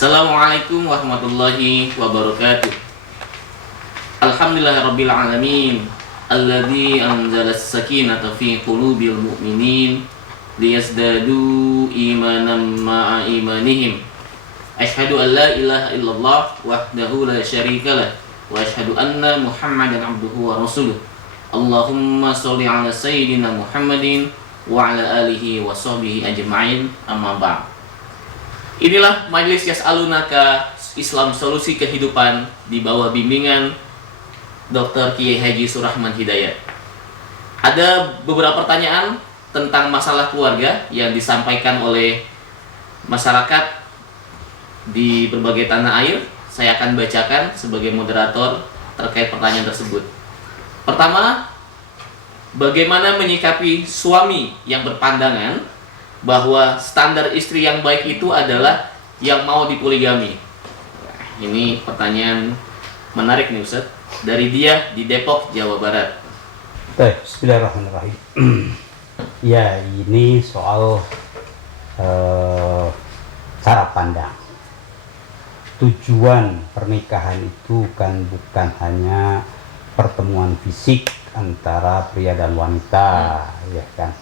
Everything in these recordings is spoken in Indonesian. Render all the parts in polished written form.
Assalamualaikum warahmatullahi wabarakatuh. Alhamdulillahirabbil alamin. Alladzi anzalas sakinata fi qulubil mu'minin liyazdadu imanan ma'a imanihim. Asyhadu an la ilaha illallah wahdahu la syarikalah wa asyhadu anna Muhammadan abduhu wa rasuluh. Allahumma sholli ala sayyidina Muhammadin wa ala alihi wa sahbihi ajma'in, amma ba'd. Inilah Majelis Yas'alunaka Islam Solusi Kehidupan di bawah bimbingan Dr. Kiai Haji Surahman Hidayat. Ada beberapa pertanyaan tentang masalah keluarga yang disampaikan oleh masyarakat di berbagai tanah air. Saya akan bacakan sebagai moderator terkait pertanyaan tersebut. Pertama, bagaimana menyikapi suami yang berpandangan bahwa standar istri yang baik itu adalah yang mau dipoligami? Nah, ini pertanyaan menarik nih Ustaz. Dari dia di Depok, Jawa Barat. Baik, bismillahirrahmanirrahim. Ya, ini soal cara pandang. Tujuan pernikahan itu kan bukan hanya pertemuan fisik antara pria dan wanita, ya kan?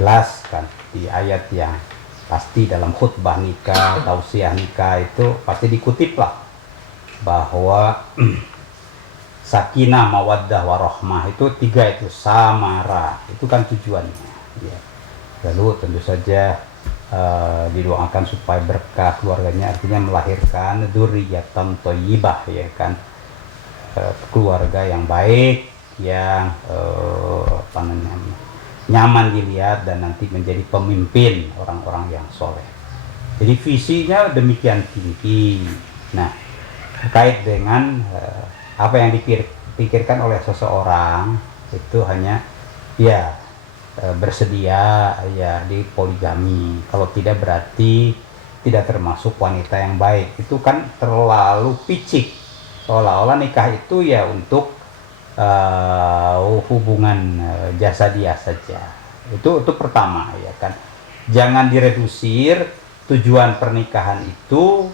Jelas kan di ayat yang pasti dalam khutbah nikah, tausiah nikah itu pasti dikutip lah bahwa sakinah, mawaddah, warahmah itu tiga, itu samara, itu kan tujuannya ya. Lalu tentu saja didoakan supaya berkah keluarganya, artinya melahirkan dzurriyyatan thayyibah, ya kan, keluarga yang baik, yang apa namanya, nyaman dilihat dan nanti menjadi pemimpin orang-orang yang soleh. Jadi visinya demikian tinggi. Nah, terkait dengan apa yang dipikirkan oleh seseorang itu hanya ya bersedia ya di poligami. Kalau tidak berarti tidak termasuk wanita yang baik. Itu kan terlalu picik. Seolah-olah nikah itu ya untuk hubungan jasa dia saja. Itu pertama, ya kan. Jangan diredusir tujuan pernikahan itu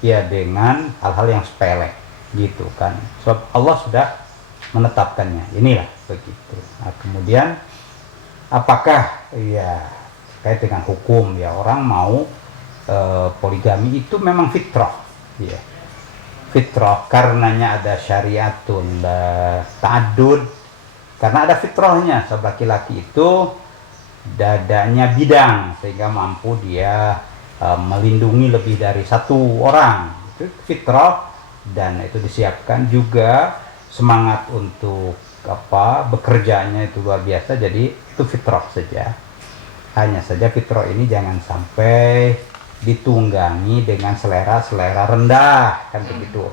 ya dengan hal-hal yang sepele gitu kan. Sebab Allah sudah menetapkannya. Inilah begitu. Nah, kemudian apakah ya terkait dengan hukum, ya orang mau poligami itu memang fitrah, ya. Fitrah karenanya ada syariatul ta'addud, karena ada fitrahnya. Sebab laki-laki itu dadanya bidang sehingga mampu dia melindungi lebih dari satu orang. Itu fitrah, dan itu disiapkan juga semangat untuk bekerjanya itu luar biasa. Jadi itu fitrah saja. Hanya saja fitrah ini jangan sampai ditunggangi dengan selera rendah, kan begitu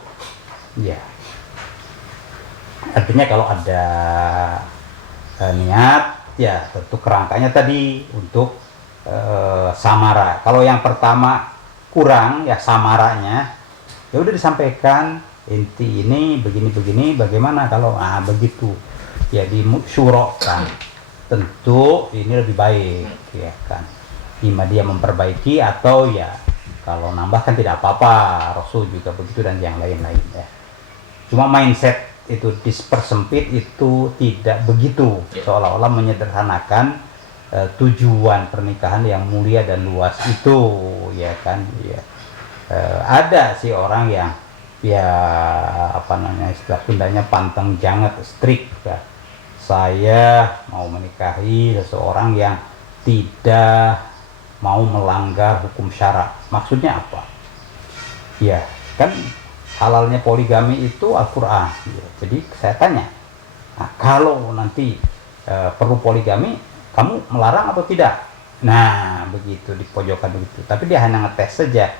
ya. Artinya kalau ada niat ya tentu kerangkanya tadi untuk samara. Kalau yang pertama kurang ya samaranya, ya udah disampaikan inti ini begini bagaimana kalau begitu ya disyurokan. Tentu ini lebih baik, ya kan. Ima dia memperbaiki atau ya kalau nambah kan tidak apa-apa, Rasul juga begitu dan yang lain-lain ya. Cuma mindset itu dipersempit itu tidak begitu, seolah-olah menyederhanakan tujuan pernikahan yang mulia dan luas itu, ya kan ya. Ada sih orang yang ya apa namanya, istilah Sundanya pantang jangat, strict ya. Saya mau menikahi seseorang yang tidak mau melanggar hukum syara. Maksudnya apa? Ya, kan halalnya poligami itu Al-Quran. Ya, jadi saya tanya, nah, kalau nanti perlu poligami, kamu melarang atau tidak? Nah, begitu di pojokan begitu. Tapi dia hanya ngetes saja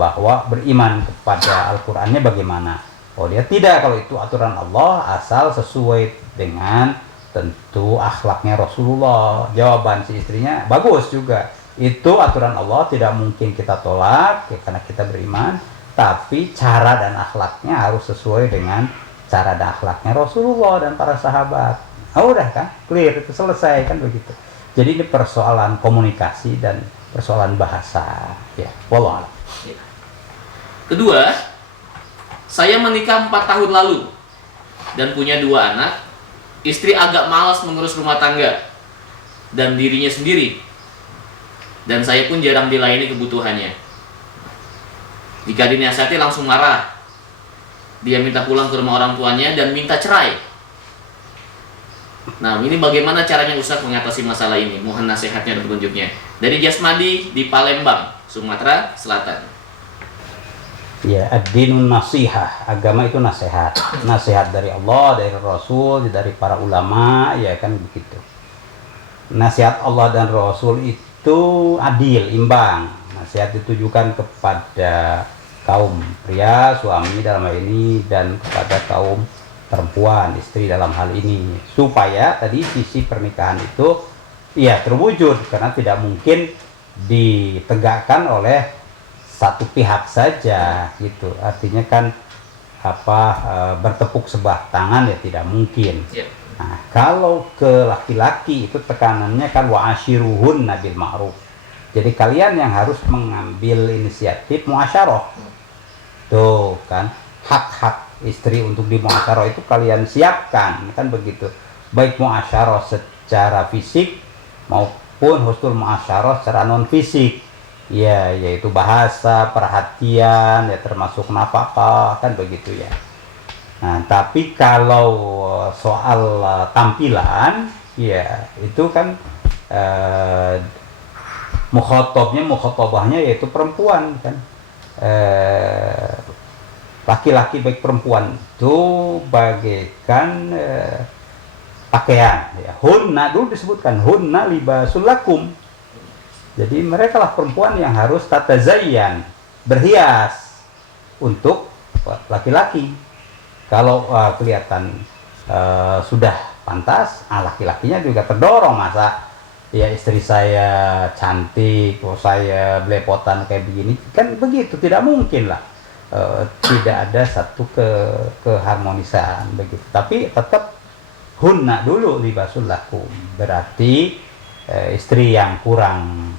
bahwa beriman kepada Al-Qurannya bagaimana. Oh, dia tidak, kalau itu aturan Allah asal sesuai dengan tentu akhlaknya Rasulullah. Jawaban si istrinya bagus juga. Itu aturan Allah, tidak mungkin kita tolak ya, karena kita beriman, tapi cara dan akhlaknya harus sesuai dengan cara dan akhlaknya Rasulullah dan para sahabat. Udah kan, clear, itu selesai kan begitu. Jadi ini persoalan komunikasi dan persoalan bahasa ya. Wallah. Ya. Kedua, saya menikah 4 tahun lalu dan punya 2 anak. Istri agak malas mengurus rumah tangga dan dirinya sendiri, dan saya pun jarang dilayani kebutuhannya. Jika dinasihati langsung marah. Dia minta pulang ke rumah orang tuanya dan minta cerai. Nah, ini bagaimana caranya Ustaz mengatasi masalah ini? Mohon nasihatnya dan petunjuknya. Dari Jasmadi di Palembang, Sumatera Selatan. Ya, ad-dinun nasihah, agama itu nasihat. Nasihat dari Allah, dari Rasul, dari para ulama, ya kan begitu. Nasihat Allah dan Rasul itu adil, imbang. Nasihat ditujukan kepada kaum pria, suami dalam hal ini, dan kepada kaum perempuan, istri dalam hal ini. Supaya tadi sisi pernikahan itu ya terwujud, karena tidak mungkin ditegakkan oleh satu pihak saja gitu. Artinya kan bertepuk sebelah tangan ya tidak mungkin. Ya. Nah, kalau ke laki-laki itu tekanannya kan wa'ashiruhun bil ma'ruf. Jadi kalian yang harus mengambil inisiatif muasyarah. Tuh kan, hak-hak istri untuk di muasyarah itu kalian siapkan, kan begitu. Baik muasyarah secara fisik maupun husnul muasyarah secara non fisik. Ya, yaitu bahasa, perhatian, ya termasuk nafkah, kan begitu ya. Nah, tapi kalau soal tampilan, ya itu kan mukhatabahnya yaitu perempuan kan. Laki-laki baik perempuan itu bagaikan pakaian. Ya. Hunna dulu disebutkan hunna libasul lakum. Jadi mereka lah perempuan yang harus tatazayyan, berhias untuk laki-laki. Kalau kelihatan sudah pantas, laki-lakinya juga terdorong. Masa ya istri saya cantik, saya belepotan kayak begini, kan begitu, tidak mungkin lah. Tidak ada satu keharmonisan begitu. Tapi tetap hunna dulu libasul lakum. Berarti istri yang kurang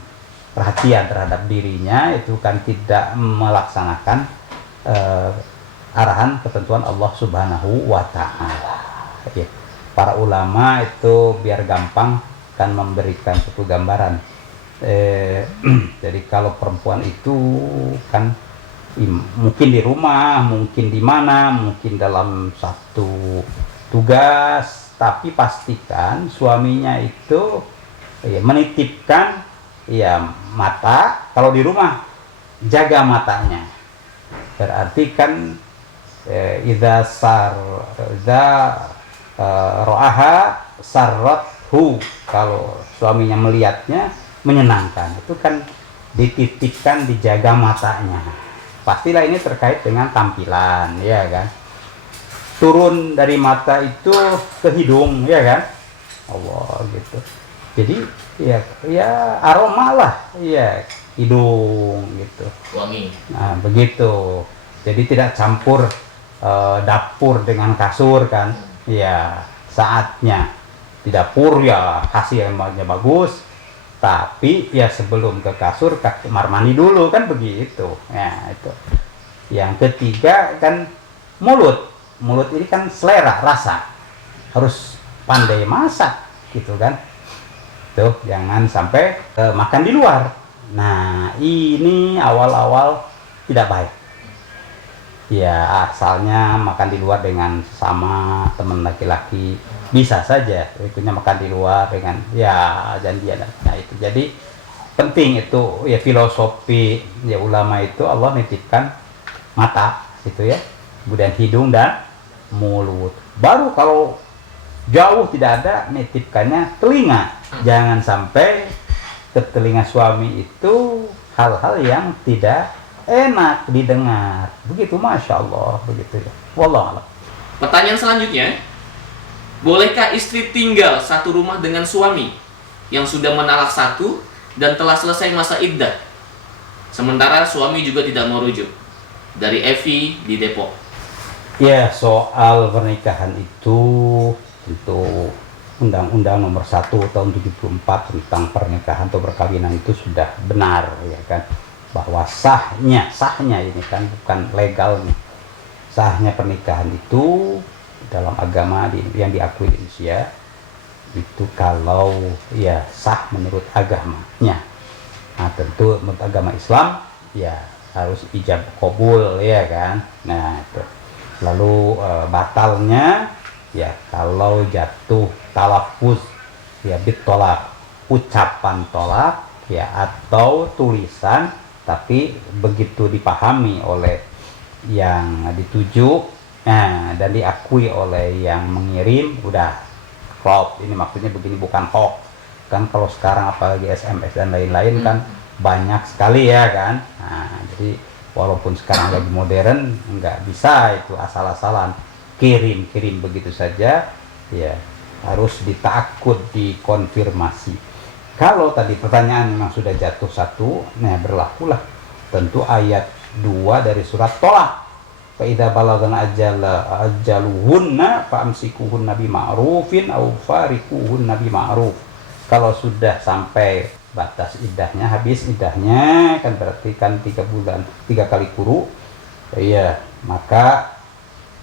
perhatian terhadap dirinya itu kan tidak melaksanakan arahan ketentuan Allah Subhanahu wa Ta'ala. Ya. Para ulama itu biar gampang kan memberikan satu gambaran. Jadi kalau perempuan itu kan mungkin di rumah, mungkin di mana, mungkin dalam satu tugas, tapi pastikan suaminya itu ya, menitipkan ya mata. Kalau di rumah jaga matanya, berarti kan idza ra'aha sarrathu, kalau suaminya melihatnya menyenangkan, itu kan dititipkan, dijaga matanya. Pastilah ini terkait dengan tampilan, ya kan. Turun dari mata itu ke hidung, ya kan. Allah gitu. Jadi ya aroma lah, ya hidung gitu. Wangi. Nah begitu. Jadi tidak campur dapur dengan kasur kan. Ya saatnya di dapur ya hasilnya bagus, tapi ya sebelum ke kasur kamar mandi dulu kan begitu. Ya itu. Yang ketiga kan mulut ini kan selera, rasa, harus pandai masak gitu kan. Tuh jangan sampai makan di luar. Nah ini awal-awal tidak baik. Ya asalnya makan di luar dengan sesama teman laki-laki bisa saja, itunya makan di luar dengan ya janjian. Nah itu jadi penting itu ya, filosofi ya ulama itu Allah nitipkan mata itu ya, kemudian hidung dan mulut. Baru kalau jauh tidak ada, nitipkannya telinga. Jangan sampai ke telinga suami itu hal-hal yang tidak enak didengar. Begitu, Masya Allah, begitu ya. Wallahualam. Pertanyaan selanjutnya, bolehkah istri tinggal satu rumah dengan suami yang sudah menalak satu dan telah selesai masa iddah, sementara suami juga tidak mau rujuk? Dari Evi di Depok. Ya, soal pernikahan itu tentu Undang-Undang Nomor 1 Tahun 74 tentang pernikahan atau perkawinan itu sudah benar, ya kan. bahwa sahnya ini kan bukan legalnya, sahnya pernikahan itu dalam agama yang diakui di Indonesia itu kalau ya sah menurut agamanya. Nah tentu menurut agama Islam ya harus ijab kabul ya kan. Nah itu. Lalu batalnya ya kalau jatuh talafuz ya bitolak, ucapan tolak ya, atau tulisan tapi begitu dipahami oleh yang dituju dan diakui oleh yang mengirim udah klop, ini maksudnya begini, bukan hoax kan. Kalau sekarang apalagi SMS dan lain-lain kan banyak sekali ya kan. Nah jadi walaupun sekarang lagi modern nggak bisa itu asal-asalan kirim begitu saja ya, harus ditakut dikonfirmasi. Kalau tadi pertanyaan memang sudah jatuh satu, nah berlakulah tentu ayat 2 dari surat Tolak. Fa idza balagna ajaluhunna famsikuhunna bima'rufin aw fariquhunna bima'ruf. Kalau sudah sampai batas iddahnya, habis iddahnya kan berarti kan 3 bulan 3 kali quru ya, maka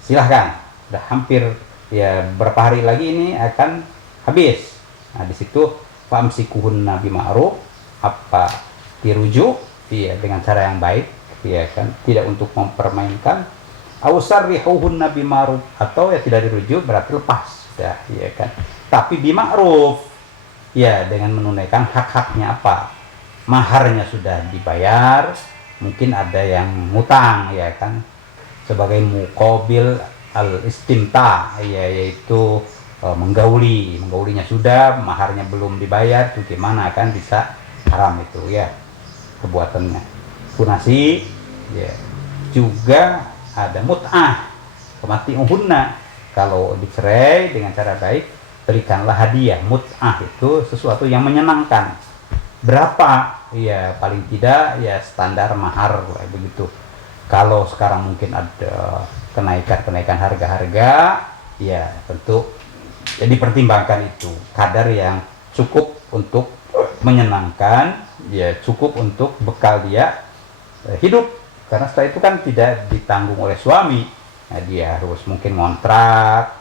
silahkan, udah hampir ya berapa hari lagi ini akan habis. Nah di situ famsikuhunna bima'ruf, apa dirujuk ya dengan cara yang baik ya kan, tidak untuk mempermainkan. Ausarrihuhunna bima'ruf, atau ya tidak dirujuk berarti lepas sudah ya kan, tapi bima'ruf ya dengan menunaikan hak-haknya. Apa, maharnya sudah dibayar, mungkin ada yang ngutang ya kan, sebagai muqabil al-istimta ya, yaitu menggaulinya sudah, maharnya belum dibayar, itu gimana kan, bisa haram itu ya perbuatannya. Kunasi ya, juga ada mut'ah, famati'uhunna, kalau dicerai dengan cara baik berikanlah hadiah. Mut'ah itu sesuatu yang menyenangkan. Berapa ya, paling tidak ya standar mahar begitu. Kalau sekarang mungkin ada kenaikan harga-harga ya, tentu ya dipertimbangkan itu kadar yang cukup untuk menyenangkan ya, cukup untuk bekal dia hidup, karena setelah itu kan tidak ditanggung oleh suami. Nah, dia harus mungkin ngontrak,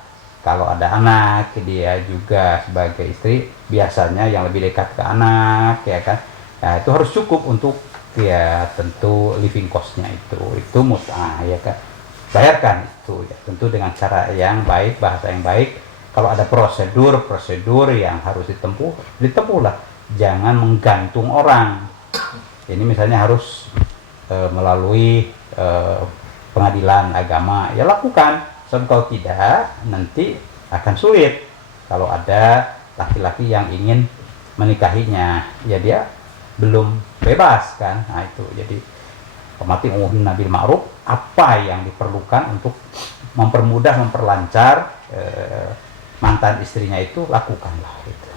kalau ada anak dia juga sebagai istri biasanya yang lebih dekat ke anak ya kan. Nah, itu harus cukup untuk ya tentu living costnya itu mut'ah ya kan, bayarkan itu ya, tentu dengan cara yang baik, bahasa yang baik. Kalau ada prosedur yang harus ditempuhlah, jangan menggantung orang. Ini misalnya harus melalui pengadilan agama ya, lakukan. Sebab kalau tidak nanti akan sulit. Kalau ada laki-laki yang ingin menikahinya ya, dia belum bebas kan. Nah itu jadi famati'uhunna bil ma'ruf, apa yang diperlukan untuk mempermudah, memperlancar mantan istrinya itu, lakukanlah itu.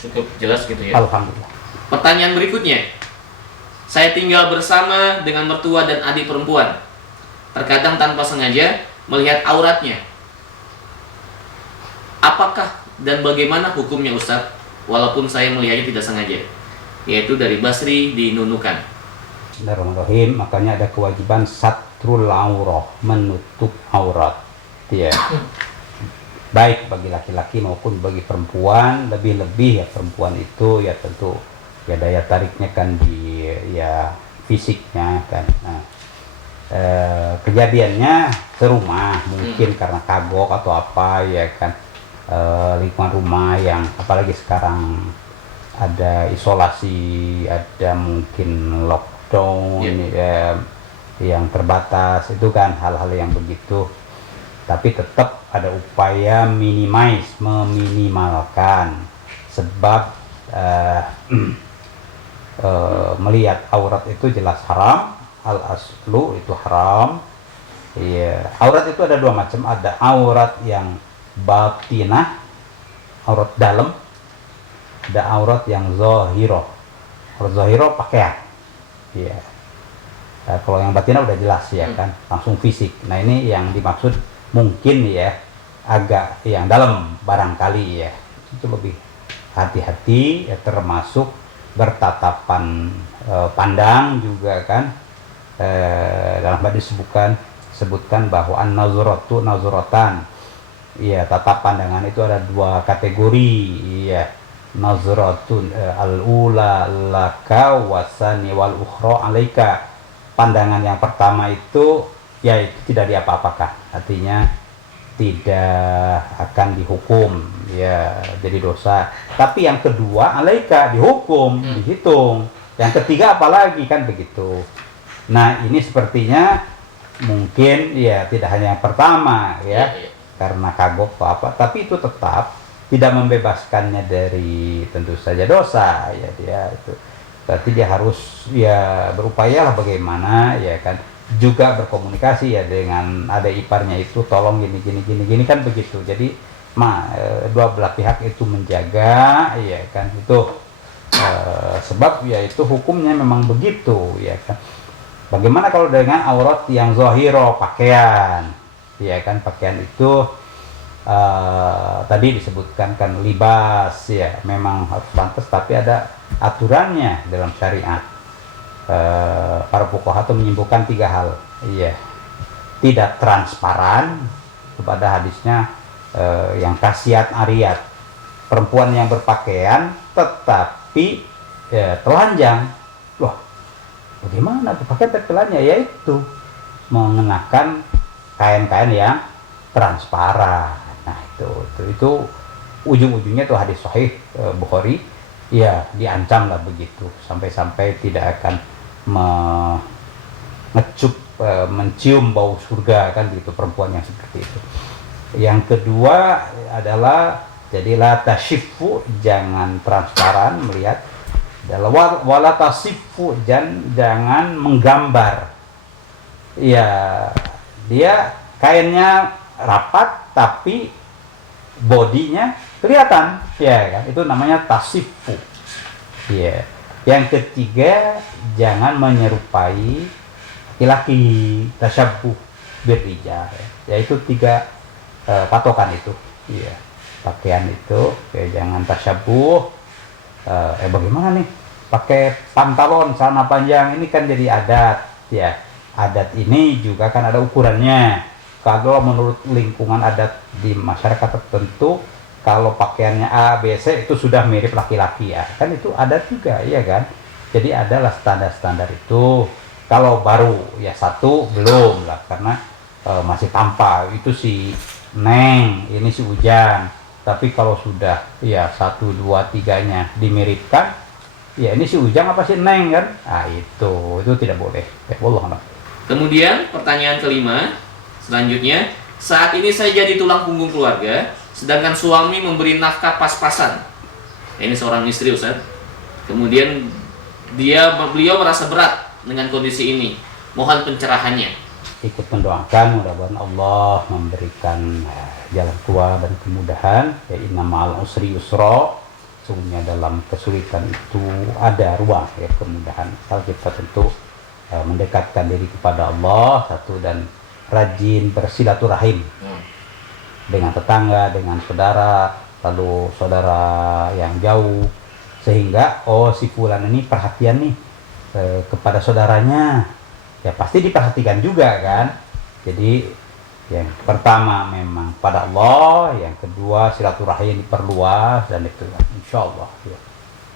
Cukup jelas gitu ya. Alhamdulillah. Pertanyaan berikutnya, saya tinggal bersama dengan mertua dan adik perempuan. Terkadang tanpa sengaja melihat auratnya. Apakah dan bagaimana hukumnya Ustaz? Walaupun saya melihatnya tidak sengaja. Yaitu dari Basri di Nunukan. Bismillahirrahmanirrahim. Makanya ada kewajiban satrul aurah, menutup aurat. Ya. Baik bagi laki-laki maupun bagi perempuan. Lebih-lebih ya perempuan itu ya tentu ya daya tariknya kan di ya fisiknya kan. Nah, kejadiannya serumah mungkin karena kagok atau apa ya kan, lingkungan rumah yang apalagi sekarang ada isolasi, ada mungkin lockdown ya, yang terbatas itu kan, hal-hal yang begitu. Tapi tetap ada upaya meminimalkan, sebab melihat aurat itu jelas haram. Al-aslu itu haram ya. Aurat itu ada dua macam, ada aurat yang batinah, aurat dalam, ada aurat yang zahirah. Aurat zahirah pakaian ya. Nah, kalau yang batinah udah jelas ya kan, langsung fisik. Nah ini yang dimaksud mungkin ya agak yang dalam barangkali ya, itu lebih hati-hati ya, termasuk bertatapan pandang juga kan. Dalam hadis sebutkan bahwa an-nazratu nazratan. Iya, tatap pandangan itu ada dua kategori. Iya, nazratun al-ula laka wasani wal ukhra alaika. Pandangan yang pertama itu ya itu tidak diapa-apakan. Artinya tidak akan dihukum, ya jadi dosa. Tapi yang kedua alaika dihukum, dihitung. Yang ketiga apalagi kan begitu. Nah, ini sepertinya mungkin ya tidak hanya yang pertama ya. Karena kagok atau apa, tapi itu tetap tidak membebaskannya dari tentu saja dosa ya. Dia itu berarti dia harus ya berupaya lah bagaimana ya kan, juga berkomunikasi ya dengan adik iparnya itu, tolong gini kan begitu. Jadi dua belah pihak itu menjaga ya kan, itu sebab ya itu hukumnya memang begitu ya kan. Bagaimana kalau dengan aurat yang zahiro, pakaian ya kan, pakaian itu tadi disebutkan kan libas ya, memang harus pantas tapi ada aturannya dalam syariat. Para fuqaha itu menyimpulkan 3 hal. Iya, tidak transparan, kepada hadisnya yang kasiat ariyat, perempuan yang berpakaian tetapi telanjang. Wah, bagaimana tuh pakaian telanjang? Yaitu mengenakan kain-kain yang transparan. Nah, itu ujung-ujungnya tuh hadis sahih Bukhari ya, diancam lah begitu, sampai-sampai tidak akan mencium bau surga kan begitu perempuan yang seperti itu. Yang kedua adalah jadilah tasyifu, jangan transparan melihat, adalah wala tasifu, jangan menggambar ya, dia kainnya rapat tapi bodinya kelihatan ya kan, itu namanya tasifu ya. Yang ketiga, jangan menyerupai laki-laki, tasyabbuh birrijal ya. Itu 3 patokan itu ya, pakaian itu ya, jangan tasyabbuh. Bagaimana nih pakai pantalon celana panjang, ini kan jadi adat ya. Adat ini juga kan ada ukurannya. Kalau menurut lingkungan adat di masyarakat tertentu, kalau pakaiannya A, B, C itu sudah mirip laki-laki ya. Kan itu adat juga ya kan. Jadi adalah standar-standar itu. Kalau baru ya 1 belum lah, karena masih tampak itu si Neng, ini si Ujang. Tapi kalau sudah ya 1, 2, 3-nya dimiripkan, ya ini si Ujang apa si Neng kan? Nah itu tidak boleh. Wallah. Kemudian pertanyaan kelima selanjutnya, saat ini saya jadi tulang punggung keluarga, sedangkan suami memberi nafkah pas-pasan. Ini seorang istri, Ustaz. Kemudian beliau merasa berat dengan kondisi ini. Mohon pencerahannya. Ikut mendoakan mudah-mudahan Allah memberikan jalan keluar dan kemudahan. Ya inna ma'al usri yusra. Sungguhnya dalam kesulitan itu ada ruang ya kemudahan. Kalau kita tentu mendekatkan diri kepada Allah, satu, dan rajin bersilaturahim dengan tetangga, dengan saudara, lalu saudara yang jauh, sehingga si fulan ini perhatian nih kepada saudaranya, ya pasti diperhatikan juga kan. Jadi yang pertama memang pada Allah, yang kedua silaturahim diperluas, dan itu insya Allah ya.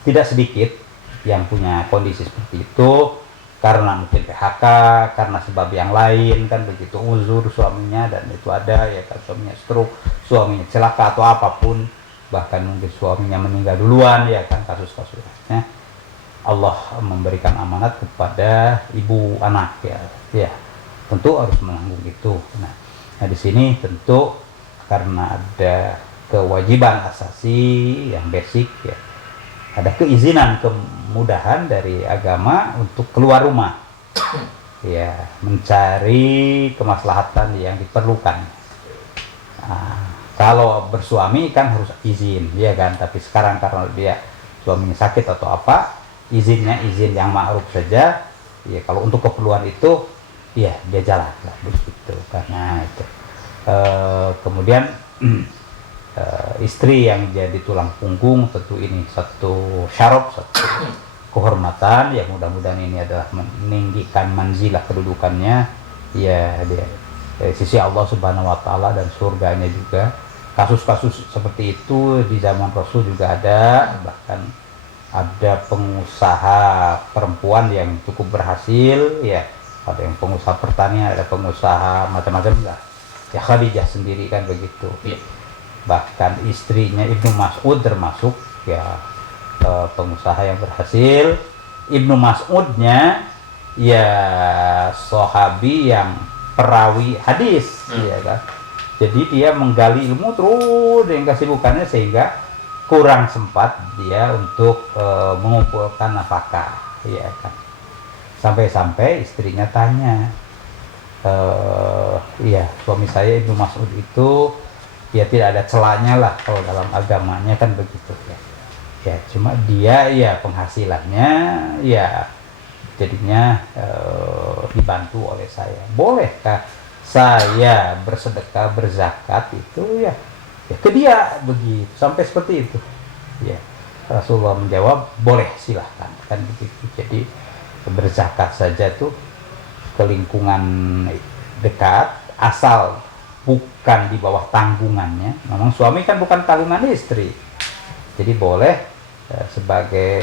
Tidak sedikit yang punya kondisi seperti itu karena mungkin PHK, karena sebab yang lain kan begitu, uzur suaminya, dan itu ada ya kan, suaminya stroke, suaminya celaka atau apapun, bahkan mungkin suaminya meninggal duluan ya kan, kasus-kasusnya. Allah memberikan amanat kepada ibu anak ya tentu harus menanggung itu. Nah di sini tentu karena ada kewajiban asasi yang basic ya, ada keizinan, kemudahan dari agama untuk keluar rumah ya, mencari kemaslahatan yang diperlukan. Kalau bersuami kan harus izin ya kan, tapi sekarang karena dia suaminya sakit atau apa, izinnya izin yang ma'ruf saja ya. Kalau untuk keperluan itu ya dia jalan lah begitu, karena itu kemudian istri yang jadi tulang punggung tentu ini satu syarat, satu kehormatan, ya mudah-mudahan ini adalah meninggikan manzilah kedudukannya ya dia sisi Allah Subhanahu wa taala dan surganya juga. Kasus-kasus seperti itu di zaman Rasul juga ada, bahkan ada pengusaha perempuan yang cukup berhasil ya, ada yang pengusaha pertanian, ada pengusaha macam-macam lah ya. Khadijah sendiri kan begitu Ya. Bahkan istrinya Ibnu Mas'ud termasuk ya pengusaha yang berhasil. Ibnu Mas'udnya ya sahabi yang perawi hadis ya kan. Jadi dia menggali ilmu terus dengan kesibukannya sehingga kurang sempat dia untuk mengumpulkan nafkah ya kan. Sampai-sampai istrinya tanya, iya suami saya Ibnu Mas'ud itu ya tidak ada celahnya lah kalau dalam agamanya kan begitu ya. Ya cuma dia ya penghasilannya ya jadinya dibantu oleh saya. Bolehkah saya bersedekah berzakat itu ya ke dia begitu, sampai seperti itu ya. Rasulullah menjawab boleh, silahkan kan begitu. Jadi berzakat saja tuh ke lingkungan dekat asal bukan di bawah tanggungannya. Memang suami kan bukan tanggungan istri, jadi boleh sebagai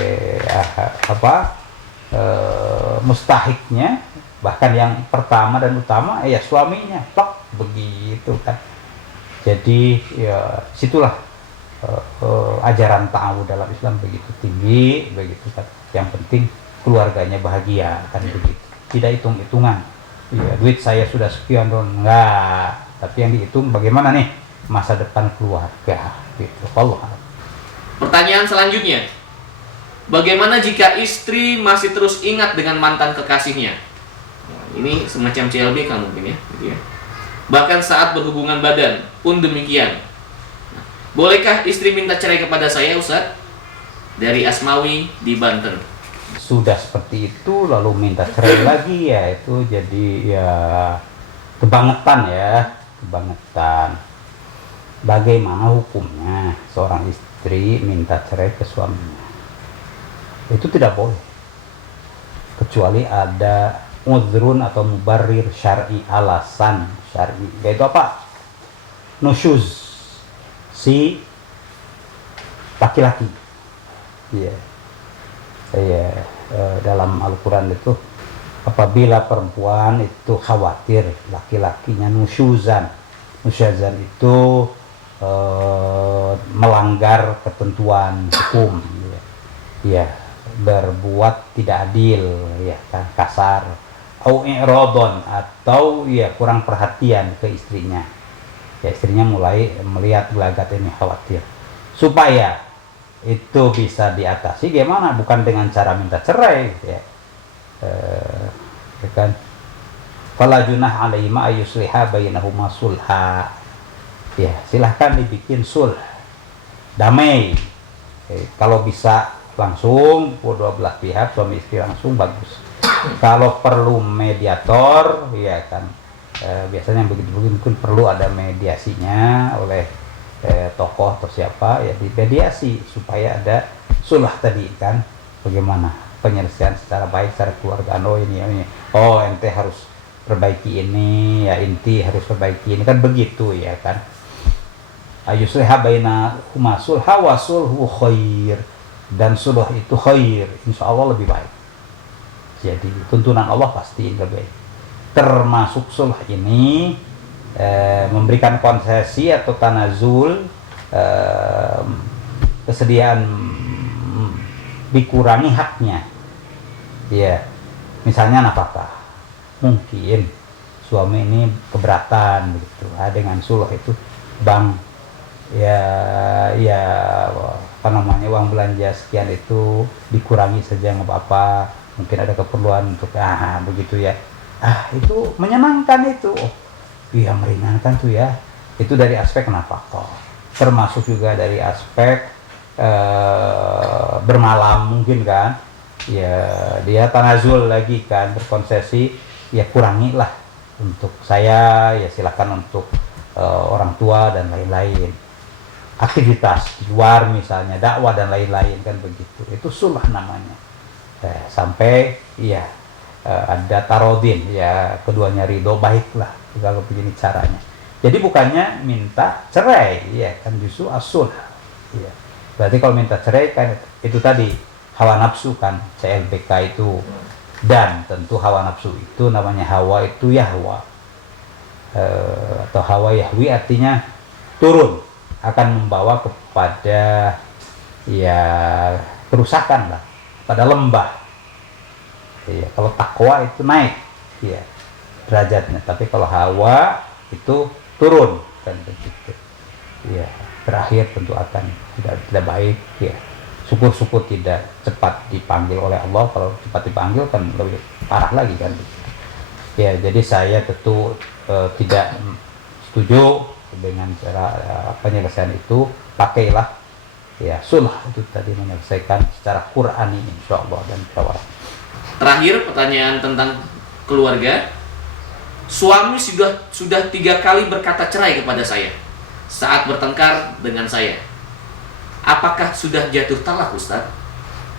mustahiknya, bahkan yang pertama dan utama ya suaminya plak begitu kan. Jadi ya situlah ajaran ta'awud dalam Islam begitu tinggi begitu kan. Yang penting keluarganya bahagia kan begitu, tidak hitung-hitungan ya duit saya sudah sekian dong, enggak, tapi yang dihitung bagaimana nih masa depan keluarga gitu. Allah. Pertanyaan selanjutnya, bagaimana jika istri masih terus ingat dengan mantan kekasihnya? Nah, ini semacam CLBK mungkin ya, gitu ya. Bahkan saat berhubungan badan pun demikian. Nah, bolehkah istri minta cerai kepada saya, Ustaz? Dari Asmawi di Banten. Sudah seperti itu lalu minta cerai lagi ya itu jadi ya kebangetan ya, kebangetan. Bagaimana hukumnya seorang istri minta cerai ke suaminya? Itu tidak boleh kecuali ada udhrun atau mubarrir syar'i, alasan syar'i, yaitu apa? Nusyuz si laki-laki ya. Dalam Al-Quran itu apabila perempuan itu khawatir laki-lakinya nusyuzan itu melanggar ketentuan hukum ya, berbuat tidak adil ya kan, kasar au i'radon, atau ya kurang perhatian ke istrinya ya, istrinya mulai melihat gelagat ini, khawatir, supaya itu bisa diatasi gimana? Bukan dengan cara minta cerai ya, kan fala junah alaihima ayyusliha bainahuma sulha ya, silahkan dibikin sulh damai kalau bisa langsung kedua belah pihak suami istri langsung bagus. Kalau perlu mediator ya kan, biasanya begitu mungkin perlu ada mediasinya oleh tokoh atau siapa ya, dimediasi supaya ada sulh tadi kan, bagaimana penyelesaian secara baik secara keluarga. Oh ini oh ente harus perbaiki ini ya, inti harus perbaiki ini kan begitu ya kan. Ayusliha bainahuma sulha wa sulhu khair, dan sulh itu khair, insya Allah lebih baik. Jadi tuntunan Allah pasti lebih baik. Termasuk sulh ini memberikan konsesi atau tanazul, kesediaan dikurangi haknya ya, misalnya nafkah, mungkin suami ini keberatan begitu dengan sulh itu, bang ya apa namanya, uang belanja sekian itu dikurangi saja nggak apa-apa, mungkin ada keperluan untuk begitu ya, itu menyenangkan itu. Iya meringankan tuh ya, itu dari aspek nafkah. Termasuk juga dari aspek bermalam mungkin kan ya, dia tanazul lagi kan, berkonsesi ya, kurangilah untuk saya ya, silakan untuk orang tua dan lain-lain, aktivitas di luar misalnya dakwah dan lain-lain kan begitu, itu sulh namanya sampai ya ada tarodin, ya keduanya ridho, baiklah kalau begini caranya. Jadi bukannya minta cerai, ya kan, justru asul. Ya. Berarti kalau minta cerai kan itu tadi hawa nafsu kan, CLBK itu. Dan tentu hawa nafsu itu namanya hawa itu yahwa, atau hawa yahwi artinya turun, akan membawa kepada ya kerusakan lah, pada lembah. Ya, kalau takwa itu naik ya derajatnya, tapi kalau hawa itu turun kan begitu. Ya, berakhir tentu akan tidak baik ya. Syukur-syukur tidak cepat dipanggil oleh Allah, kalau cepat dipanggil kan lebih parah lagi kan. Ya, jadi saya tentu tidak setuju dengan cara penyelesaian itu. Pakailah ya sulh itu tadi, menyelesaikan secara Qur'ani insyaallah dan insyaallah. Terakhir pertanyaan tentang keluarga. Suami sudah 3 kali berkata cerai kepada saya saat bertengkar dengan saya. Apakah sudah jatuh talak, Ustaz?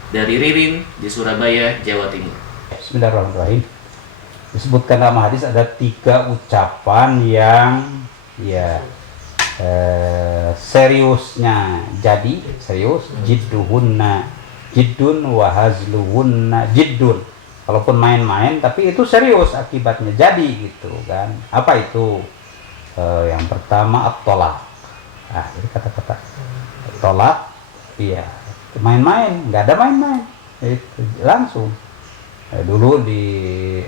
Dari Ririn di Surabaya, Jawa Timur. Bismillahirrahmanirrahim. Disebutkan dalam hadis ada 3 ucapan yang ya seriusnya jadi serius, jidduhunna jiddun wa hazluhunna jiddun. Kalaupun main-main tapi itu serius akibatnya jadi gitu kan. Apa itu? Yang pertama at-tolak. Nah, ini kata-kata tolak, iya, main-main, nggak ada main-main, itu langsung. Dulu di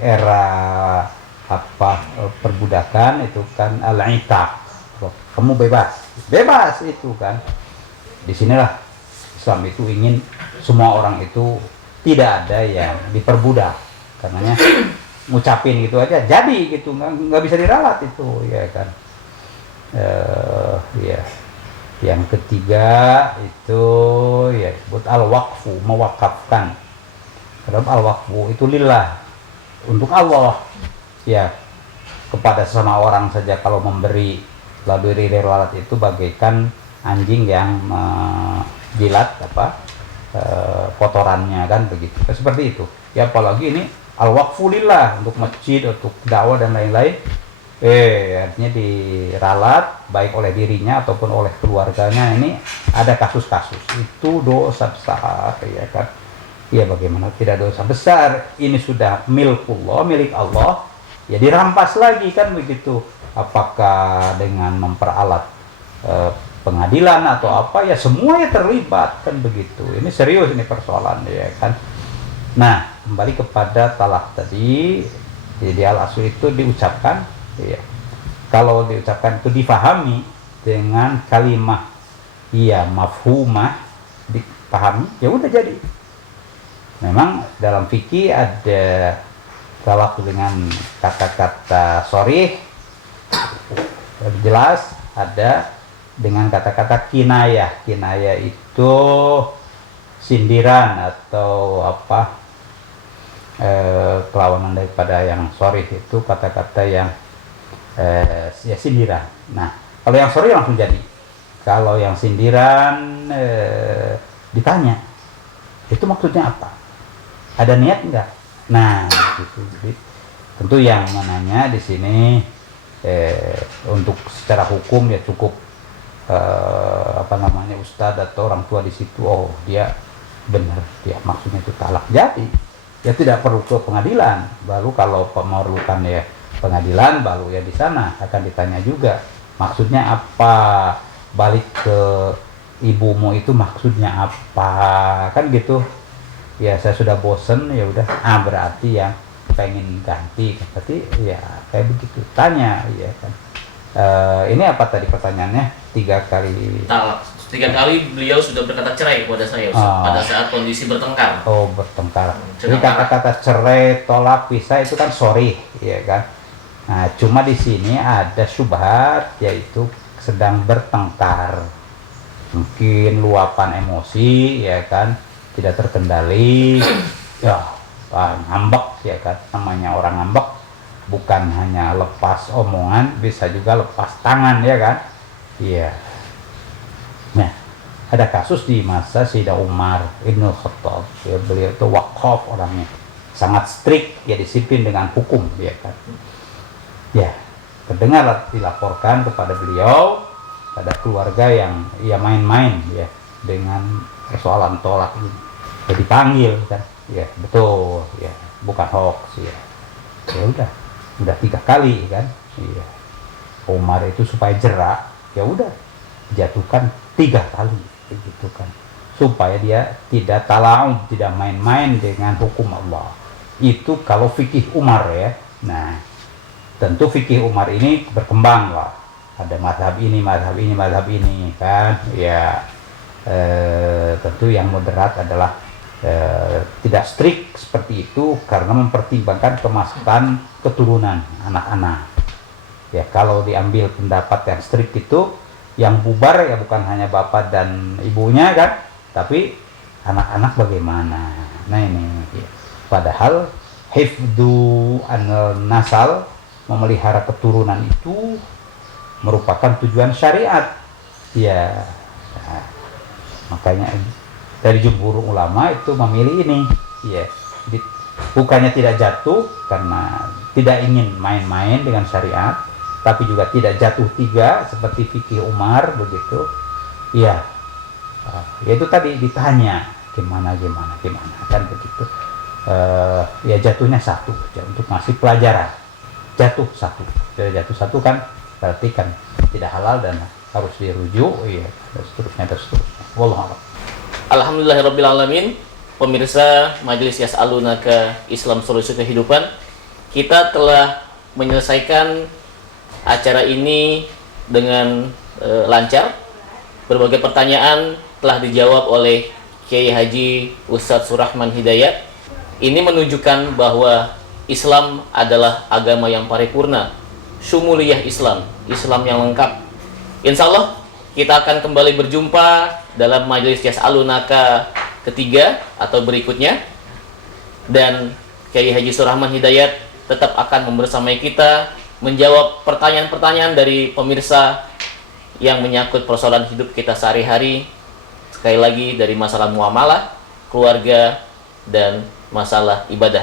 era perbudakan itu kan al-itaq, kamu bebas itu kan. Disinilah Islam itu ingin semua orang itu tidak ada yang diperbudak, karenanya ngucapin gitu aja jadi gitu, nggak bisa diralat itu ya kan. Ya. Yang ketiga itu ya disebut al-waqfu, mewakafkan. Karena al-waqfu itu lillah, untuk Allah ya, kepada sesama orang saja. Kalau memberi lalu rilalat itu bagaikan anjing yang jilat kotorannya kan begitu. Seperti itu ya, apalagi ini al-waqfu lillah, untuk masjid, untuk dakwah dan lain-lain. Artinya diralat baik oleh dirinya ataupun oleh keluarganya. Ini ada kasus-kasus itu dosa besar ya kan. Ya bagaimana tidak dosa besar, ini sudah milkullah, milik Allah, ya dirampas lagi kan begitu. Apakah dengan memperalat pengadilan atau apa, ya semuanya terlibat kan begitu. Ini serius ini persoalan ya kan. Nah, kembali kepada talak tadi, ideal asul itu diucapkan. Ya. Kalau diucapkan itu difahami dengan kalimah iya mafhumah, dipahami, ya udah jadi. Memang dalam fikih ada talak dengan kata-kata sharih lebih jelas, ada dengan kata-kata kinayah. Kinayah itu sindiran atau kelawanan daripada yang sharih, itu kata-kata yang ya sindiran. Nah, kalau yang sorry langsung jadi. Kalau yang sindiran ditanya, itu maksudnya apa? Ada niat enggak? Nah, gitu. Jadi, tentu yang menanya di sini untuk secara hukum ya cukup ustadz atau orang tua di situ. Oh, dia benar, dia maksudnya itu talak. Jadi, ya tidak perlu ke pengadilan. Baru kalau memerlukan ya pengadilan, baru ya di sana akan ditanya juga maksudnya apa, balik ke ibumu itu maksudnya apa kan gitu ya. Saya sudah bosen, ya udah berarti yang pengen ganti, berarti ya kayak begitu tanya ya kan. Ini apa tadi pertanyaannya? 3 kali talak. 3 kali beliau sudah berkata cerai kepada saya, pada saat kondisi bertengkar. Oh, bertengkar. Jadi kata-kata cerai, tolak, pisah itu kan sorry ya kan. Nah, cuma di sini ada syubhat, yaitu sedang bertengkar, mungkin luapan emosi ya kan, tidak terkendali, ya ngambek ya kan. Namanya orang ngambek bukan hanya lepas omongan, bisa juga lepas tangan ya kan. Iya. Nah, Ada kasus di masa Sayyidina Umar Ibnu Khattab, ya, beliau itu wakaf orangnya, sangat strict, ya, disiplin dengan hukum, ya kan. Ya, terdengar dilaporkan kepada beliau ada keluarga yang ya main-main ya dengan persoalan tolak ini. Ya dipanggil kan, ya betul, ya bukan hoax, ya. Ya udah 3 kali kan, iya. Umar itu supaya jerak, ya udah jatuhkan 3 kali, begitu kan, supaya dia tidak talaum, tidak main-main dengan hukum Allah. Itu kalau fikih Umar ya. Nah, tentu fikih Umar ini berkembang lah. Ada mazhab ini kan, ya. Tentu yang moderat adalah tidak strict seperti itu karena mempertimbangkan kemaslahatan keturunan anak-anak. Ya, kalau diambil pendapat yang strict itu, yang bubar ya bukan hanya bapak dan ibunya kan, tapi anak-anak bagaimana. Nah ini ya. Padahal hifdzu an-nasal, memelihara keturunan itu merupakan tujuan syariat. Ya. Nah, makanya dari jumhur ulama itu memilih ini, ya. Jadi, bukannya tidak jatuh karena tidak ingin main-main dengan syariat, tapi juga tidak jatuh 3 seperti fikih Umar begitu. Ya, itu tadi ditanya gimana kan begitu. Ya jatuhnya 1 ya, untuk ngasih pelajaran. Jatuh 1, jatuh 1 kan berarti kan tidak halal dan harus dirujuk, ya, dan seterusnya. Wallahu a'lam. Alhamdulillahirrabbilalamin. Pemirsa Majelis Yas'alunaka Islam Solusi Kehidupan, kita telah menyelesaikan acara ini dengan lancar. Berbagai pertanyaan telah dijawab oleh Kiai Haji Ustadz Surahman Hidayat. Ini menunjukkan bahwa Islam adalah agama yang paripurna, syumuliyah Islam, Islam yang lengkap. Insya Allah kita akan kembali berjumpa dalam Majelis Yas'alunaka ketiga atau berikutnya, dan Kiai Haji Surahman Hidayat tetap akan membersamai kita menjawab pertanyaan-pertanyaan dari pemirsa yang menyangkut persoalan hidup kita sehari-hari, sekali lagi dari masalah muamalah, keluarga, dan masalah ibadah.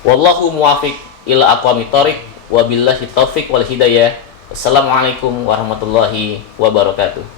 Wallahu muwafiq ila aqwamit thoriq, wabillahi taufiq wal hidayah. Assalamualaikum warahmatullahi wabarakatuh.